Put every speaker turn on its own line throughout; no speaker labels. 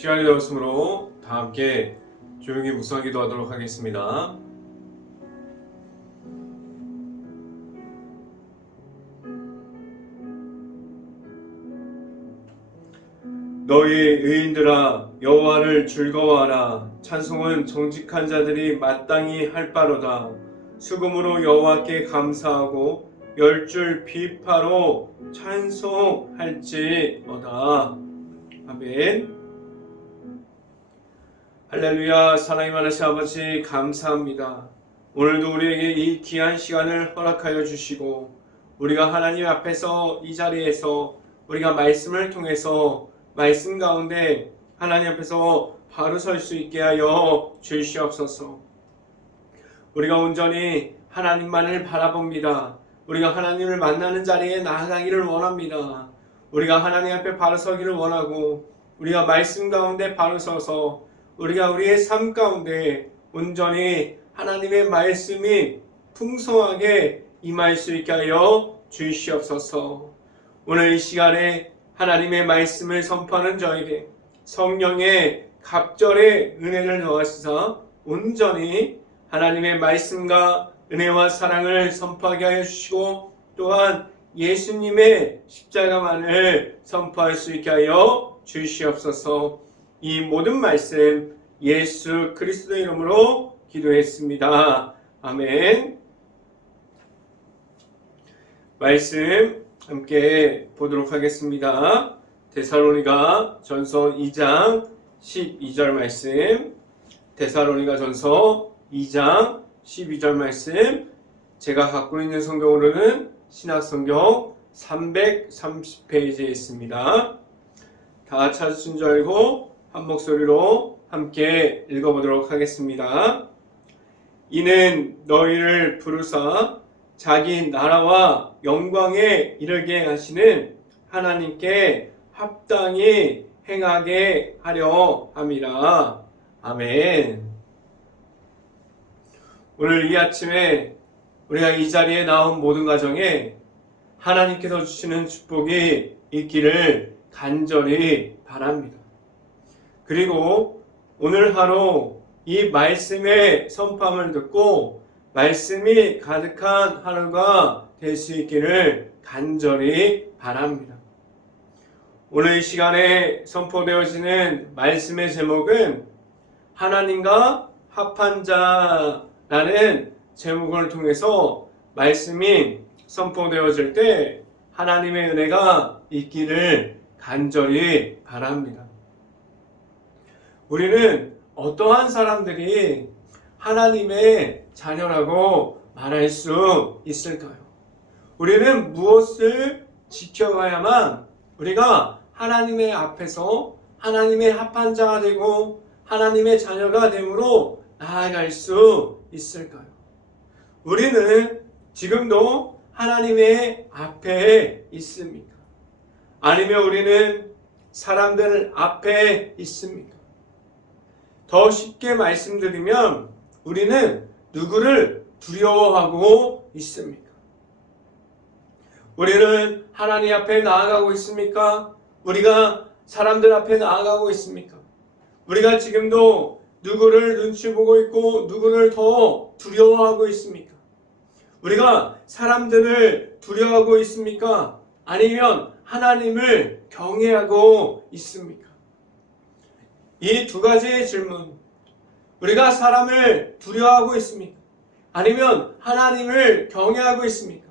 시간이 되었으므로 다 함께 조용히 묵상기도 하도록 하겠습니다. 너희 의인들아 여호와를 즐거워하라. 찬송은 정직한 자들이 마땅히 할 바로다. 수금으로 여호와께 감사하고 열 줄 비파로 찬송할지어다. 아멘 할렐루야 사랑이 많으신 아버지 감사합니다 오늘도 우리에게 이 귀한 시간을 허락하여 주시고 우리가 하나님 앞에서 이 자리에서 우리가 말씀을 통해서 말씀 가운데 하나님 앞에서 바로 설 수 있게 하여 주시옵소서. 우리가 온전히 하나님만을 바라봅니다. 우리가 하나님을 만나는 자리에 나아가기를 원합니다. 우리가 하나님 앞에 바로 서기를 원하고 우리가 말씀 가운데 바로 서서 우리가 우리의 삶 가운데 온전히 하나님의 말씀이 풍성하게 임할 수 있게 하여 주시옵소서. 오늘 이 시간에 하나님의 말씀을 선포하는 저에게 성령의 갑절의 은혜를 더하시사 온전히 하나님의 말씀과 은혜와 사랑을 선포하게 하여 주시고 또한 예수님의 십자가만을 선포할 수 있게 하여 주시옵소서 이 모든 말씀 예수 그리스도 이름으로 기도했습니다. 아멘. 말씀 함께 보도록 하겠습니다. 데살로니가 전서 2장 12절 말씀, 데살로니가 전서 2장 12절 말씀, 제가 갖고 있는 성경으로는 신학성경 330페이지에 있습니다. 다 찾으신 줄 알고 한 목소리로 함께 읽어보도록 하겠습니다. 이는 너희를 부르사 자기 나라와 영광에 이르게 하시는 하나님께 합당히 행하게 하려 함이라. 아멘. 오늘 이 아침에 우리가 이 자리에 나온 모든 가정에 하나님께서 주시는 축복이 있기를 간절히 바랍니다. 그리고 오늘 하루 이 말씀의 선포함을 듣고 말씀이 가득한 하루가 될 수 있기를 간절히 바랍니다. 오늘 이 시간에 선포되어지는 말씀의 제목은 하나님과 합한 자라는 제목을 통해서 말씀이 선포되어질 때 하나님의 은혜가 있기를 간절히 바랍니다. 우리는 어떠한 사람들이 하나님의 자녀라고 말할 수 있을까요? 우리는 무엇을 지켜가야만 우리가 하나님의 앞에서 하나님의 합한 자가 되고 하나님의 자녀가 되므로 나아갈 수 있을까요? 우리는 지금도 하나님의 앞에 있습니까? 아니면 우리는 사람들 앞에 있습니까? 더 쉽게 말씀드리면 우리는 누구를 두려워하고 있습니까? 우리는 하나님 앞에 나아가고 있습니까? 우리가 사람들 앞에 나아가고 있습니까? 우리가 지금도 누구를 눈치 보고 있고 누구를 더 두려워하고 있습니까? 우리가 사람들을 두려워하고 있습니까? 아니면 하나님을 경외하고 있습니까? 이 두 가지의 질문. 우리가 사람을 두려워하고 있습니까? 아니면 하나님을 경외하고 있습니까?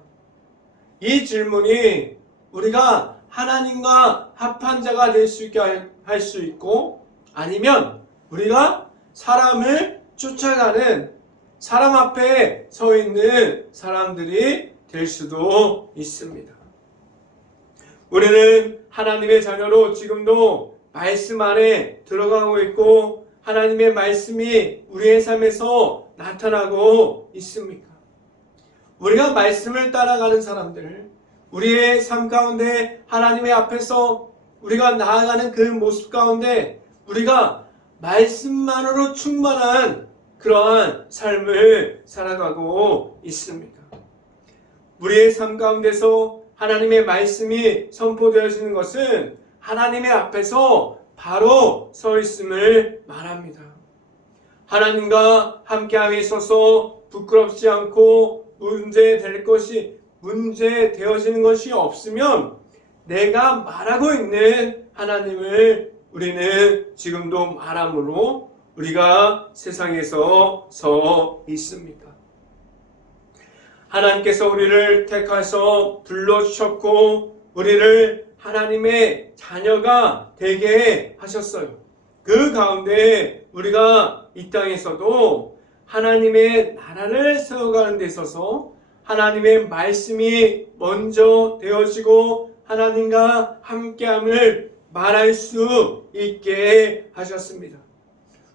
이 질문이 우리가 하나님과 합한 자가 될 수 있게 할 수 있고 아니면 우리가 사람을 쫓아가는 사람 앞에 서 있는 사람들이 될 수도 있습니다. 우리는 하나님의 자녀로 지금도 말씀 안에 들어가고 있고 하나님의 말씀이 우리의 삶에서 나타나고 있습니까? 우리가 말씀을 따라가는 사람들, 우리의 삶 가운데 하나님의 앞에서 우리가 나아가는 그 모습 가운데 우리가 말씀만으로 충만한 그러한 삶을 살아가고 있습니까? 우리의 삶 가운데서 하나님의 말씀이 선포되어지는 것은 하나님의 앞에서 바로 서 있음을 말합니다. 하나님과 함께함에 있어서 부끄럽지 않고 문제될 것이 문제 되어지는 것이 없으면 내가 말하고 있는 하나님을 우리는 지금도 말함으로 우리가 세상에서 서 있습니다. 하나님께서 우리를 택하셔 불러주셨고 우리를 하나님의 자녀가 되게 하셨어요. 그 가운데 우리가 이 땅에서도 하나님의 나라를 세워가는 데 있어서 하나님의 말씀이 먼저 되어지고 하나님과 함께함을 말할 수 있게 하셨습니다.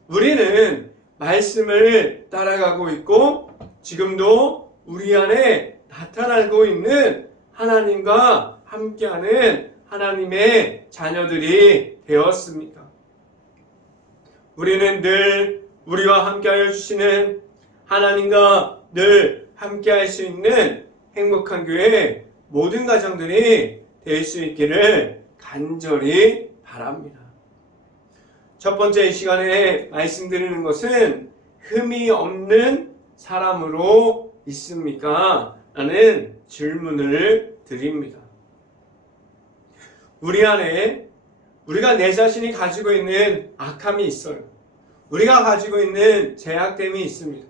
우리는 말씀을 따라가고 있고 지금도 우리 안에 나타나고 있는 하나님과 함께하는 하나님의 자녀들이 되었습니다. 우리는 늘 우리와 함께하여 주시는 하나님과 늘 함께할 수 있는 행복한 교회 모든 가정들이 될 수 있기를 간절히 바랍니다. 첫 번째 이 시간에 말씀드리는 것은 흠이 없는 사람으로 있습니까? 라는 질문을 드립니다. 우리 안에 우리가 내 자신이 가지고 있는 악함이 있어요. 우리가 가지고 있는 제약됨이 있습니다.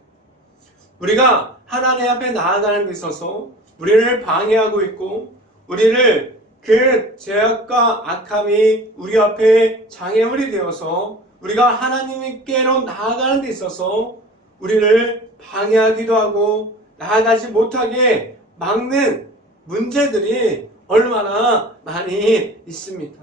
우리가 하나님 앞에 나아가는 데 있어서 우리를 방해하고 있고 우리를 그 제약과 악함이 우리 앞에 장애물이 되어서 우리가 하나님께로 나아가는 데 있어서 우리를 방해하기도 하고 나아가지 못하게 막는 문제들이 얼마나 많이 있습니다.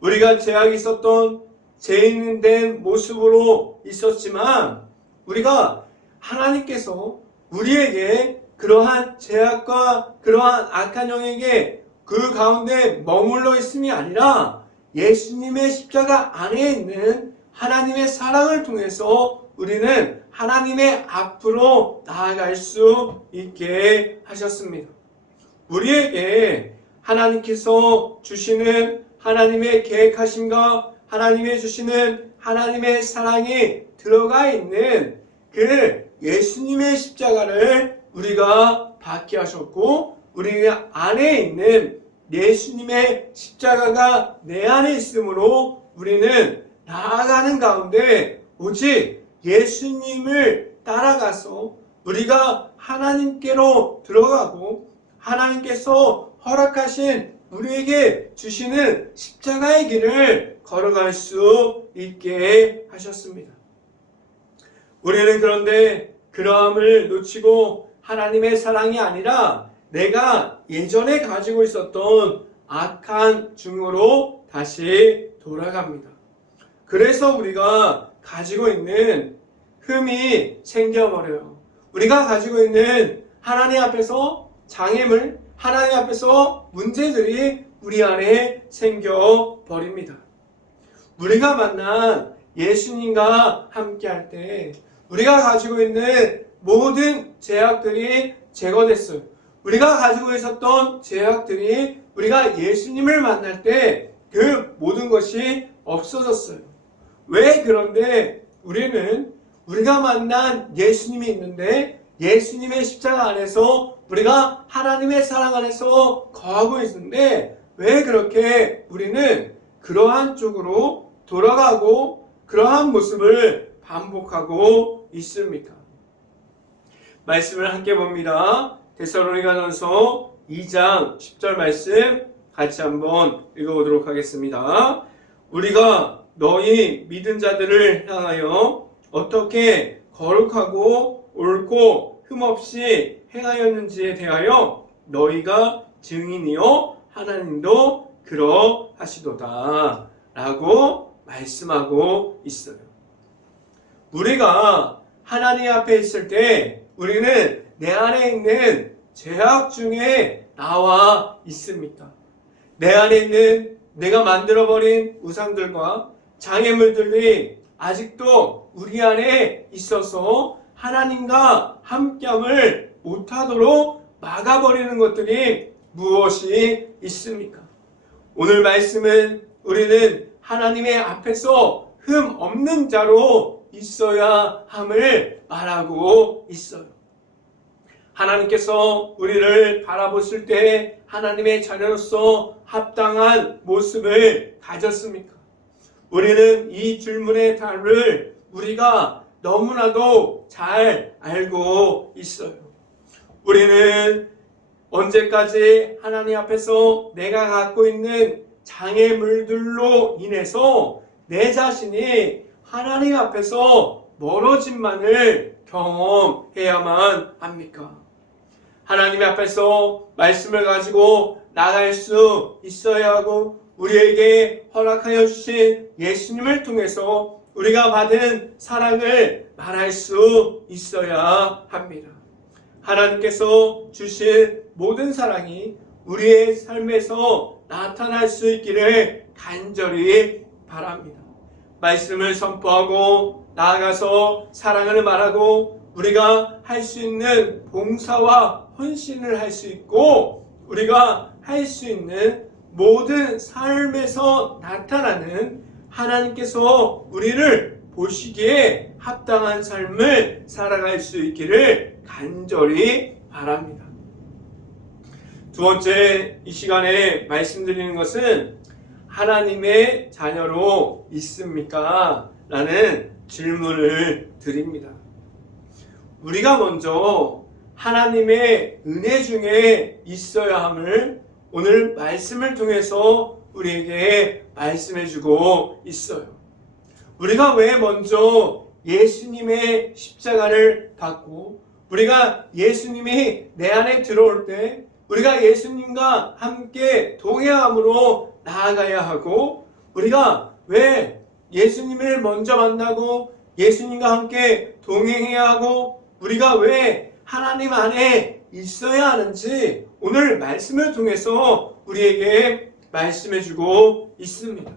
우리가 제약이 있었던 죄인된 모습으로 있었지만 우리가 하나님께서 우리에게 그러한 제약과 그러한 악한 영에게 그 가운데 머물러 있음이 아니라 예수님의 십자가 안에 있는 하나님의 사랑을 통해서 우리는 하나님의 앞으로 나아갈 수 있게 하셨습니다. 우리에게 하나님께서 주시는 하나님의 계획하심과 하나님의 주시는 하나님의 사랑이 들어가 있는 그 예수님의 십자가를 우리가 받게 하셨고 우리 안에 있는 예수님의 십자가가 내 안에 있으므로 우리는 나아가는 가운데 오직 예수님을 따라가서 우리가 하나님께로 들어가고 하나님께서 허락하신 우리에게 주시는 십자가의 길을 걸어갈 수 있게 하셨습니다. 우리는 그런데 그러함을 놓치고 하나님의 사랑이 아니라 내가 예전에 가지고 있었던 악한 중으로 다시 돌아갑니다. 그래서 우리가 가지고 있는 흠이 생겨버려요. 우리가 가지고 있는 하나님 앞에서 장애물, 하나님 앞에서 문제들이 우리 안에 생겨 버립니다. 우리가 만난 예수님과 함께 할 때 우리가 가지고 있는 모든 제약들이 제거됐어요. 우리가 가지고 있었던 제약들이 우리가 예수님을 만날 때 그 모든 것이 없어졌어요. 왜 그런데 우리는 우리가 만난 예수님이 있는데 예수님의 십자가 안에서 우리가 하나님의 사랑 안에서 거하고 있는데 왜 그렇게 우리는 그러한 쪽으로 돌아가고 그러한 모습을 반복하고 있습니까? 말씀을 함께 봅니다. 데살로니가전서 2장 10절 말씀 같이 한번 읽어보도록 하겠습니다. 우리가 너희 믿은 자들을 향하여 어떻게 거룩하고 옳고 흠없이 행하였는지에 대하여 너희가 증인이요 하나님도 그러하시도다 라고 말씀하고 있어요. 우리가 하나님 앞에 있을 때 우리는 내 안에 있는 죄악 중에 나와 있습니까? 내 안에 있는 내가 만들어버린 우상들과 장애물들이 아직도 우리 안에 있어서 하나님과 함께함을 못하도록 막아버리는 것들이 무엇이 있습니까? 오늘 말씀은 우리는 하나님의 앞에서 흠 없는 자로 있어야 함을 말하고 있어요. 하나님께서 우리를 바라보실 때 하나님의 자녀로서 합당한 모습을 가졌습니까? 우리는 이 질문의 답을 우리가 너무나도 잘 알고 있어요. 우리는 언제까지 하나님 앞에서 내가 갖고 있는 장애물들로 인해서 내 자신이 하나님 앞에서 멀어짐만을 경험해야만 합니까? 하나님 앞에서 말씀을 가지고 나갈 수 있어야 하고 우리에게 허락하여 주신 예수님을 통해서 우리가 받은 사랑을 말할 수 있어야 합니다. 하나님께서 주신 모든 사랑이 우리의 삶에서 나타날 수 있기를 간절히 바랍니다. 말씀을 선포하고 나아가서 사랑을 말하고 우리가 할 수 있는 봉사와 헌신을 할 수 있고 우리가 할 수 있는 모든 삶에서 나타나는 하나님께서 우리를 보시기에 합당한 삶을 살아갈 수 있기를 간절히 바랍니다. 두 번째 이 시간에 말씀드리는 것은 하나님의 자녀로 있습니까? 라는 질문을 드립니다. 우리가 먼저 하나님의 은혜 중에 있어야 함을 오늘 말씀을 통해서 우리에게 말씀해 주고 있어요. 우리가 왜 먼저 예수님의 십자가를 받고 우리가 예수님이 내 안에 들어올 때 우리가 예수님과 함께 동행함으로 나아가야 하고 우리가 왜 예수님을 먼저 만나고 예수님과 함께 동행해야 하고 우리가 왜 하나님 안에 있어야 하는지 오늘 말씀을 통해서 우리에게 말씀해 주고 있습니다.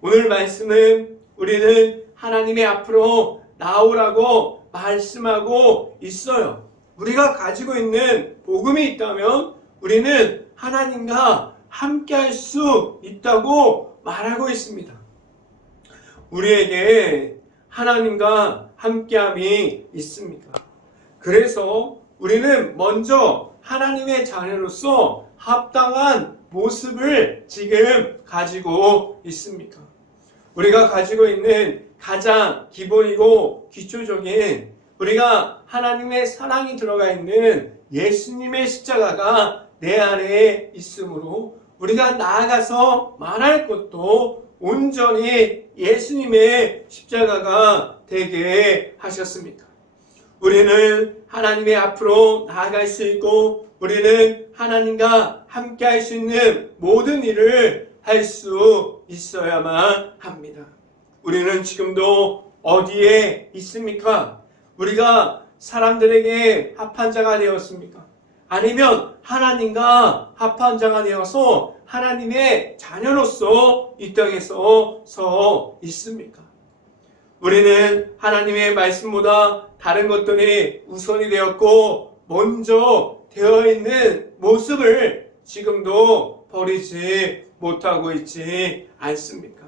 오늘 말씀은 우리는 하나님의 앞으로 나오라고 말씀하고 있어요. 우리가 가지고 있는 복음이 있다면 우리는 하나님과 함께 할 수 있다고 말하고 있습니다. 우리에게 하나님과 함께함이 있습니다. 그래서 우리는 먼저 하나님의 자녀로서 합당한 모습을 지금 가지고 있습니까? 우리가 가지고 있는 가장 기본이고 기초적인 우리가 하나님의 사랑이 들어가 있는 예수님의 십자가가 내 안에 있으므로 우리가 나아가서 말할 것도 온전히 예수님의 십자가가 되게 하셨습니까? 우리는 하나님의 앞으로 나아갈 수 있고 우리는 하나님과 함께 할 수 있는 모든 일을 할 수 있어야만 합니다. 우리는 지금도 어디에 있습니까? 우리가 사람들에게 합한 자가 되었습니까? 아니면 하나님과 합한 자가 되어서 하나님의 자녀로서 이 땅에서 서 있습니까? 우리는 하나님의 말씀보다 다른 것들이 우선이 되었고 먼저 되어 있는 모습을 지금도 버리지 못하고 있지 않습니까?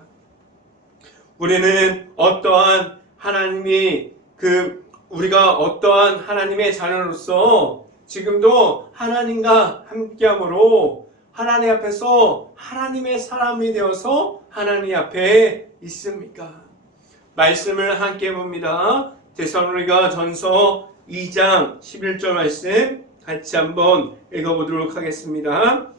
우리는 어떠한 하나님이 그 우리가 어떠한 하나님의 자녀로서 지금도 하나님과 함께함으로 하나님 앞에서 하나님의 사람이 되어서 하나님 앞에 있습니까? 말씀을 함께 해봅니다. 데살로니가 전서 2장 11절 말씀 같이 한번 읽어보도록 하겠습니다.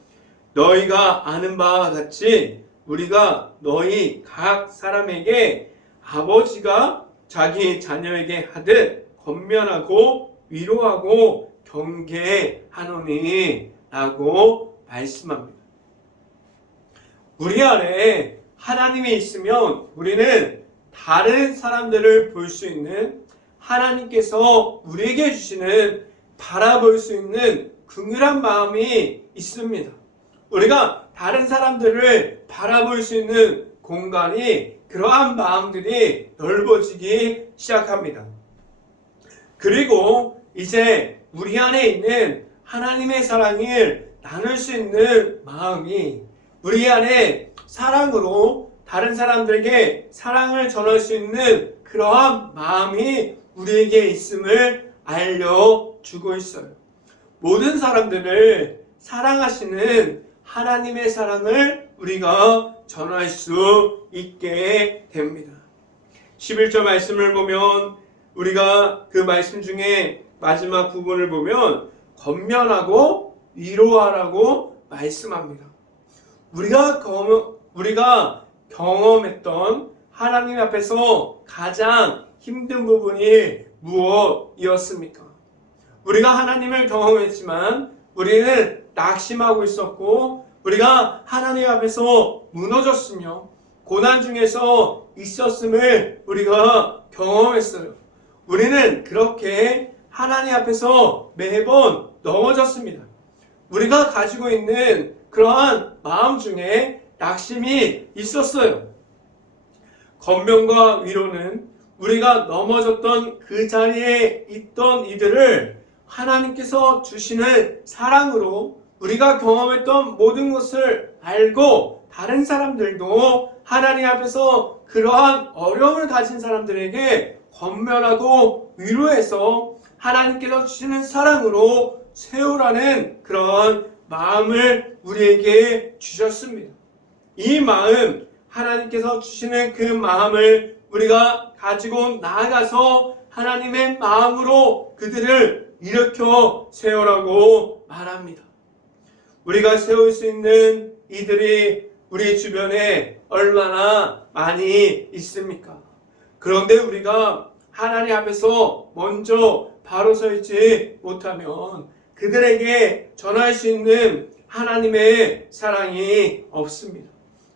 너희가 아는 바와 같이 우리가 너희 각 사람에게 아버지가 자기 자녀에게 하듯 건면하고 위로하고 경계하노니 라고 말씀합니다. 우리 안에 하나님이 있으면 우리는 다른 사람들을 볼 수 있는 하나님께서 우리에게 주시는 바라볼 수 있는 긍휼한 마음이 있습니다. 우리가 다른 사람들을 바라볼 수 있는 공간이 그러한 마음들이 넓어지기 시작합니다. 그리고 이제 우리 안에 있는 하나님의 사랑을 나눌 수 있는 마음이 우리 안에 사랑으로 다른 사람들에게 사랑을 전할 수 있는 그러한 마음이 우리에게 있음을 알려 주고 있어요. 모든 사람들을 사랑하시는 하나님의 사랑을 우리가 전할 수 있게 됩니다. 11절 말씀을 보면 우리가 그 말씀 중에 마지막 부분을 보면 건면하고 위로하라고 말씀합니다. 우리가 경험, 우리가 경험했던 하나님 앞에서 가장 힘든 부분이 무엇이었습니까? 우리가 하나님을 경험했지만 우리는 낙심하고 있었고 우리가 하나님 앞에서 무너졌으며 고난 중에서 있었음을 우리가 경험했어요. 우리는 그렇게 하나님 앞에서 매번 넘어졌습니다. 우리가 가지고 있는 그러한 마음 중에 낙심이 있었어요. 건명과 위로는 우리가 넘어졌던 그 자리에 있던 이들을 하나님께서 주시는 사랑으로 우리가 경험했던 모든 것을 알고 다른 사람들도 하나님 앞에서 그러한 어려움을 가진 사람들에게 권면하고 위로해서 하나님께서 주시는 사랑으로 세우라는 그런 마음을 우리에게 주셨습니다. 이 마음, 하나님께서 주시는 그 마음을 우리가 가지고 나아가서 하나님의 마음으로 그들을 일으켜 세우라고 말합니다. 우리가 세울 수 있는 이들이 우리 주변에 얼마나 많이 있습니까? 그런데 우리가 하나님 앞에서 먼저 바로 서 있지 못하면 그들에게 전할 수 있는 하나님의 사랑이 없습니다.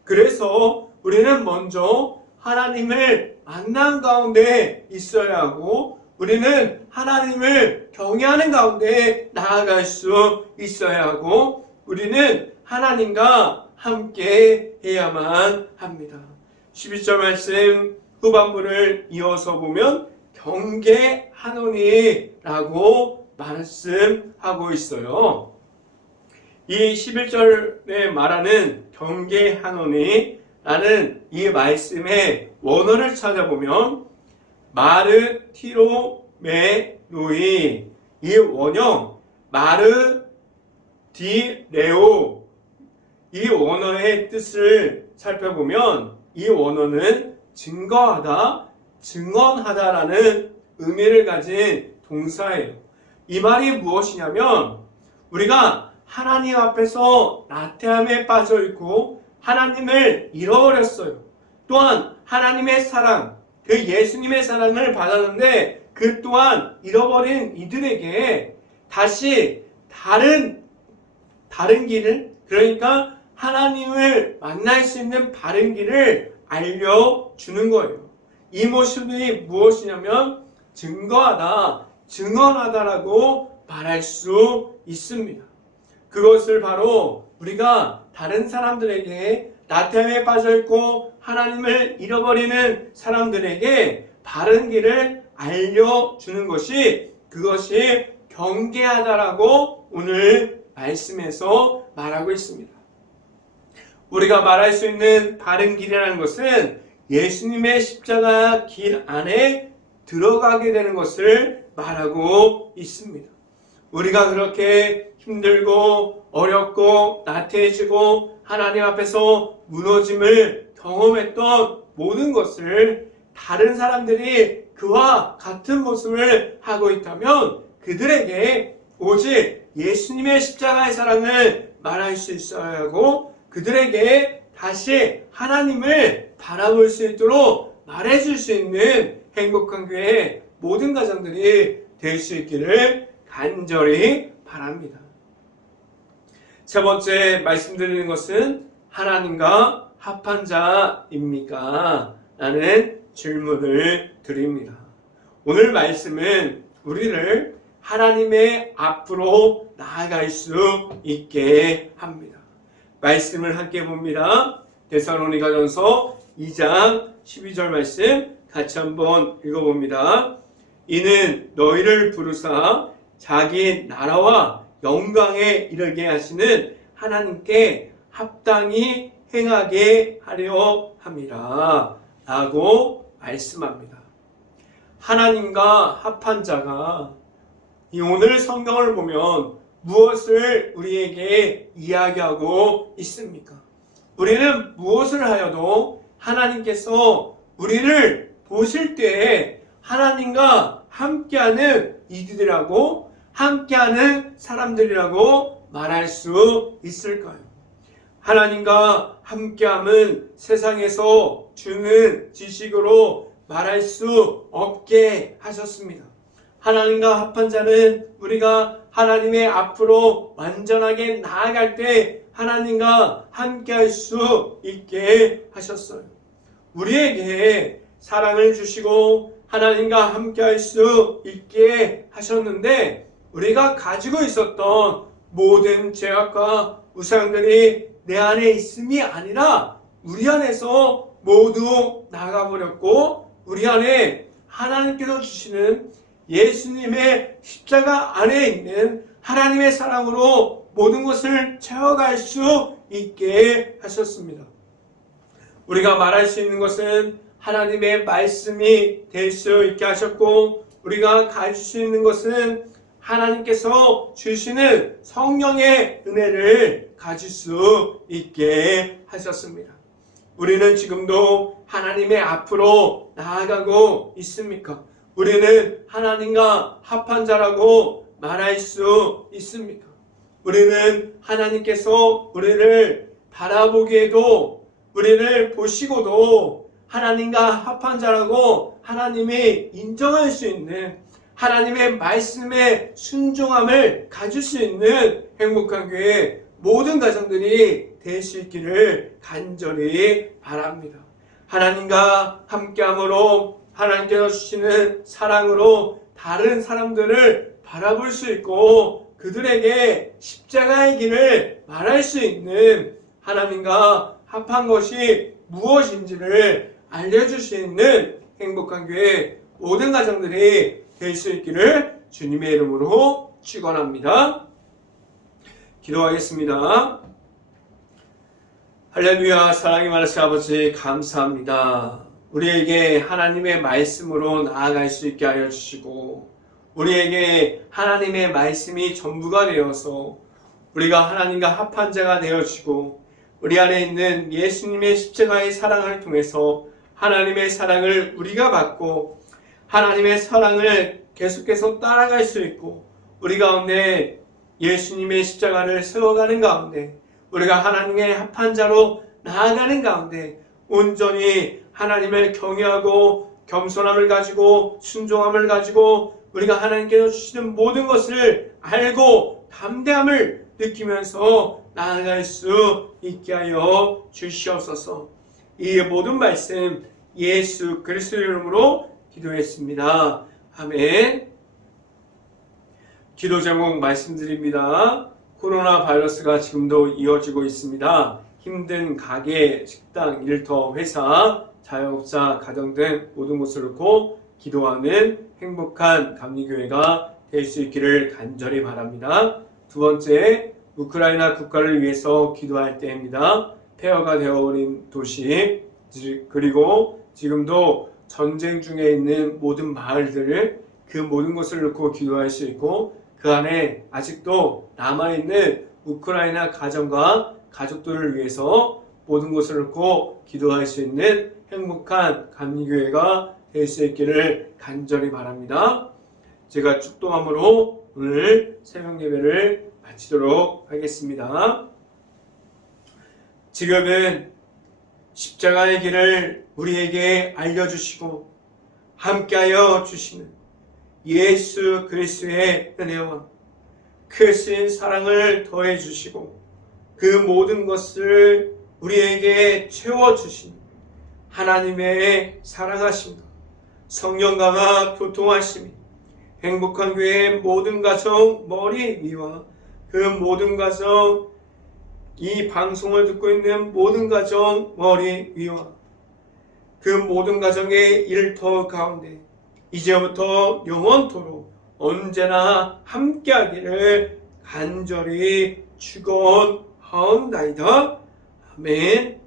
그래서 우리는 먼저 하나님을 만난 가운데 있어야 하고 우리는 하나님을 경외하는 가운데 나아갈 수 있어야 하고 우리는 하나님과 함께 해야만 합니다. 12절 말씀 후반부를 이어서 보면 경계하노니라고 말씀하고 있어요. 이 11절에 말하는 경계하노니라는 이 말씀의 원어를 찾아보면 마르티로메노이 이 원형 마르디레오 이 원어의 뜻을 살펴보면 이 원어는 증거하다, 증언하다라는 의미를 가진 동사예요. 이 말이 무엇이냐면 우리가 하나님 앞에서 나태함에 빠져 있고 하나님을 잃어버렸어요. 또한 하나님의 사랑, 그 예수님의 사랑을 받았는데 그 또한 잃어버린 이들에게 다시 다른 다른 길을 그러니까 하나님을 만날 수 있는 바른 길을 알려주는 거예요. 이 모습이 무엇이냐면 증거하다, 증언하다라고 말할 수 있습니다. 그것을 바로 우리가 다른 사람들에게 나태함에 빠져있고 하나님을 잃어버리는 사람들에게 바른 길을 알려주는 것이 그것이 경계하다라고 오늘 말씀에서 말하고 있습니다. 우리가 말할 수 있는 바른 길이라는 것은 예수님의 십자가 길 안에 들어가게 되는 것을 말하고 있습니다. 우리가 그렇게 힘들고 어렵고 나태해지고 하나님 앞에서 무너짐을 경험했던 모든 것을 다른 사람들이 그와 같은 모습을 하고 있다면 그들에게 오직 예수님의 십자가의 사랑을 말할 수 있어야 하고 그들에게 다시 하나님을 바라볼 수 있도록 말해줄 수 있는 행복한 교회 모든 가정들이 될 수 있기를 간절히 바랍니다. 세 번째 말씀드리는 것은 하나님과 합한 자입니까? 라는 질문을 드립니다. 오늘 말씀은 우리를 하나님의 앞으로 나아갈 수 있게 합니다. 말씀을 함께 봅니다. 데살로니가전서 2장 12절 말씀 같이 한번 읽어봅니다. 이는 너희를 부르사 자기 나라와 영광에 이르게 하시는 하나님께 합당히 행하게 하려 함이라 라고 말씀합니다. 하나님과 합한 자가 이 오늘 성경을 보면 무엇을 우리에게 이야기하고 있습니까? 우리는 무엇을 하여도 하나님께서 우리를 보실 때에 하나님과 함께하는 이들이라고 함께하는 사람들이라고 말할 수 있을까요? 하나님과 함께함은 세상에서 주는 지식으로 말할 수 없게 하셨습니다. 하나님과 합한 자는 우리가 하나님의 앞으로 완전하게 나아갈 때 하나님과 함께할 수 있게 하셨어요. 우리에게 사랑을 주시고 하나님과 함께할 수 있게 하셨는데 우리가 가지고 있었던 모든 죄악과 우상들이 내 안에 있음이 아니라 우리 안에서 모두 나가버렸고 우리 안에 하나님께서 주시는 예수님의 십자가 안에 있는 하나님의 사랑으로 모든 것을 채워갈 수 있게 하셨습니다. 우리가 말할 수 있는 것은 하나님의 말씀이 될 수 있게 하셨고 우리가 가질 수 있는 것은 하나님께서 주시는 성령의 은혜를 가질 수 있게 하셨습니다. 우리는 지금도 하나님의 앞으로 나아가고 있습니까? 우리는 하나님과 합한 자라고 말할 수 있습니까? 우리는 하나님께서 우리를 바라보기에도 우리를 보시고도 하나님과 합한 자라고 하나님이 인정할 수 있는 하나님의 말씀에 순종함을 가질 수 있는 행복한 교회 모든 가정들이 될 수 있기를 간절히 바랍니다. 하나님과 함께함으로 하나님께서 주시는 사랑으로 다른 사람들을 바라볼 수 있고 그들에게 십자가의 길을 말할 수 있는 하나님과 합한 것이 무엇인지를 알려줄 수 있는 행복한 교회 모든 가정들이 될 수 있기를 주님의 이름으로 축원합니다. 기도하겠습니다. 할렐루야 사랑이 많으신 아버지 감사합니다. 우리에게 하나님의 말씀으로 나아갈 수 있게 하여 주시고 우리에게 하나님의 말씀이 전부가 되어서 우리가 하나님과 합한 자가 되어지고 우리 안에 있는 예수님의 십자가의 사랑을 통해서 하나님의 사랑을 우리가 받고 하나님의 사랑을 계속해서 따라갈 수 있고 우리 가운데 예수님의 십자가를 세워가는 가운데 우리가 하나님의 합한 자로 나아가는 가운데 온전히 하나님을 경외하고 겸손함을 가지고 순종함을 가지고 우리가 하나님께서 주시는 모든 것을 알고 담대함을 느끼면서 나아갈 수 있게 하여 주시옵소서. 이 모든 말씀 예수 그리스도 이름으로 기도했습니다. 아멘. 기도 제목 말씀드립니다. 코로나 바이러스가 지금도 이어지고 있습니다. 힘든 가게, 식당, 일터, 회사, 자영업자, 가정 등 모든 곳을 놓고 기도하는 행복한 감리교회가 될 수 있기를 간절히 바랍니다. 두 번째, 우크라이나 국가를 위해서 기도할 때입니다. 폐허가 되어버린 도시, 그리고 지금도 전쟁 중에 있는 모든 마을들을 그 모든 것을 놓고 기도할 수 있고 그 안에 아직도 남아있는 우크라이나 가정과 가족들을 위해서 모든 것을 놓고 기도할 수 있는 행복한 감리교회가 될 수 있기를 간절히 바랍니다. 제가 축도함으로 오늘 새벽 예배를 마치도록 하겠습니다. 지금은 십자가의 길을 우리에게 알려주시고 함께하여 주시는 예수 그리스도의 은혜와 크신 사랑을 더해 주시고 그 모든 것을 우리에게 채워 주신 하나님의 사랑하심과 성령과가 교통하심이 행복한 교회의 모든 가정 머리 위와 그 모든 가정 이 방송을 듣고 있는 모든 가정 머리 위와 그 모든 가정의 일터 가운데 이제부터 영원토록 언제나 함께하기를 간절히 축원하옵나이다. 아멘.